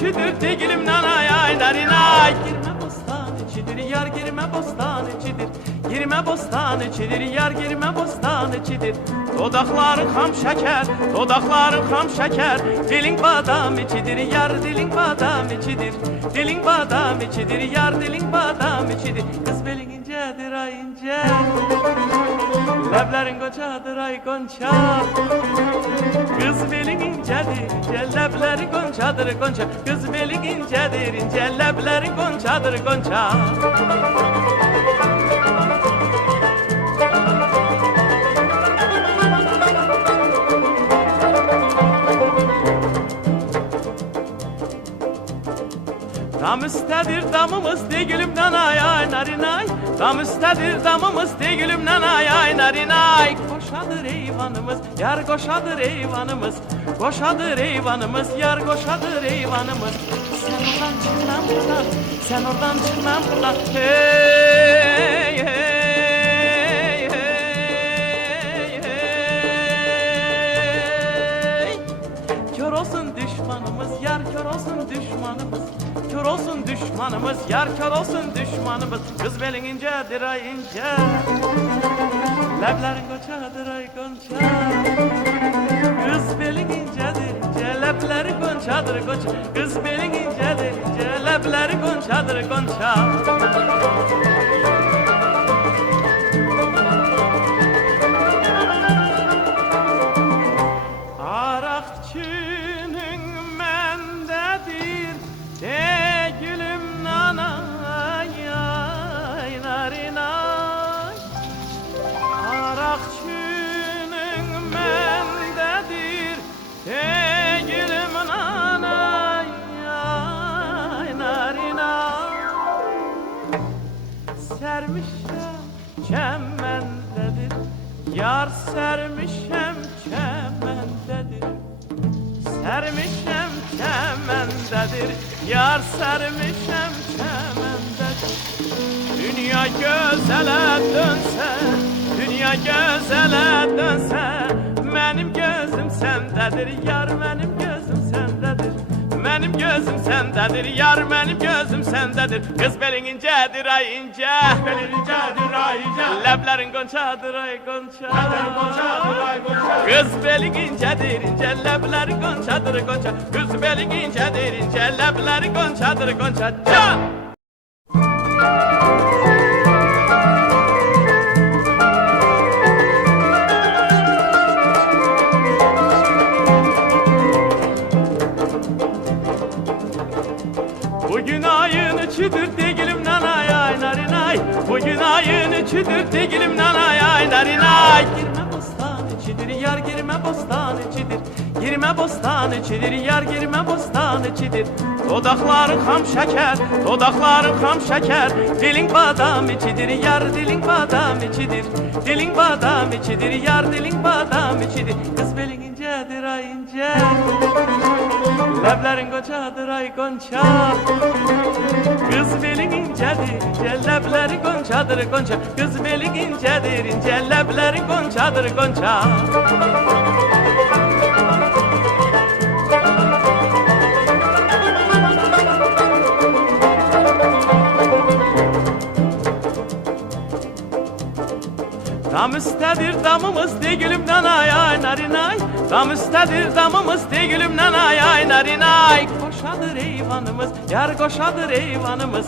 içidir digilim nanay ay narinay. Girme bostan içidir yar girme bostan içidir. Girme bostan içidir yar girme bostan içidir. Dodakların ham şeker, dodakların ham şeker. Dilin badam içidir yar dilin badam içidir. Dilin badam içidir yar dilin badam içidir. Kız belin incedir ay ince. Leblerin goncadır ay gonca. Kız belin incedir ince lebleri goncadır gonca. Kız belin incedir ince lebleri goncadır gonca. Dam üstedir damımız digilim nanay ay narinay. Dam üstedir damımız digilim nanay ay narinay. Koşadır eyvanımız yar koşadır eyvanımız. Koşadır eyvanımız yar koşadır eyvanımız. Sen oradan çık lan buradan, sen oradan çık lan buradan. Hey hey hey hey. Kör olsun düşmanımız yar kör olsun düşmanımız. Kör olsun düşmanımız, yar kör olsun düşmanımız. Kız belin incedir ay ince. Leblerin goncadır ay gonca. Kız belin incedir ince, lebleri goncadır gonca. Kız belin incedir ince, lebleri goncadır gonca. Arakçının mendedir gülüm nanay ay narinay. Arakçının mendedir gülüm nanay ay narinay. Sermişem çemendedir yar sermişem çemendedir. Sermişem çemendedir yar sermişem çemendedir. Dünya gözele dönse, dünya gözele dönse, benim gözüm sendedir yar benim gözüm sendedir. Benim gözüm sendedir yar benim gözüm sendedir. Kız belin incedir ay ince. Belin incedir ay ince. Leblerin goncadır ay gonca. Leblerin goncadır ay gonca. Kız belin incedir ince leblerin goncadır gonca. Kız belin incedir ince leblerin goncadır gonca. Can! Bugün ayın içidir digilim nanay ay narinay. Bugün ayın içidir digilim nanay ay narinay. Girme bostan içidir yar girme bostan içidir. Girme bostan içidir yar girme bostan içidir. Dodakların ham şeker, dodakların ham şeker. Dilin badam içidir yar dilin badam içidir. Dilin badam içidir yar dilin badam içidir. Kız belin incedir ay ince. Leblerin goncadır ay gonca. Kız belin incedir ince lebleri goncadır gonca. Kız belin incedir ince lebleri goncadır gonca. Dam üstedir damımız digilim nanay ay narinay. Dam üstedir damımız digilim nanay ay narinay. Koşadır eyvanımız yar koşadır eyvanımız.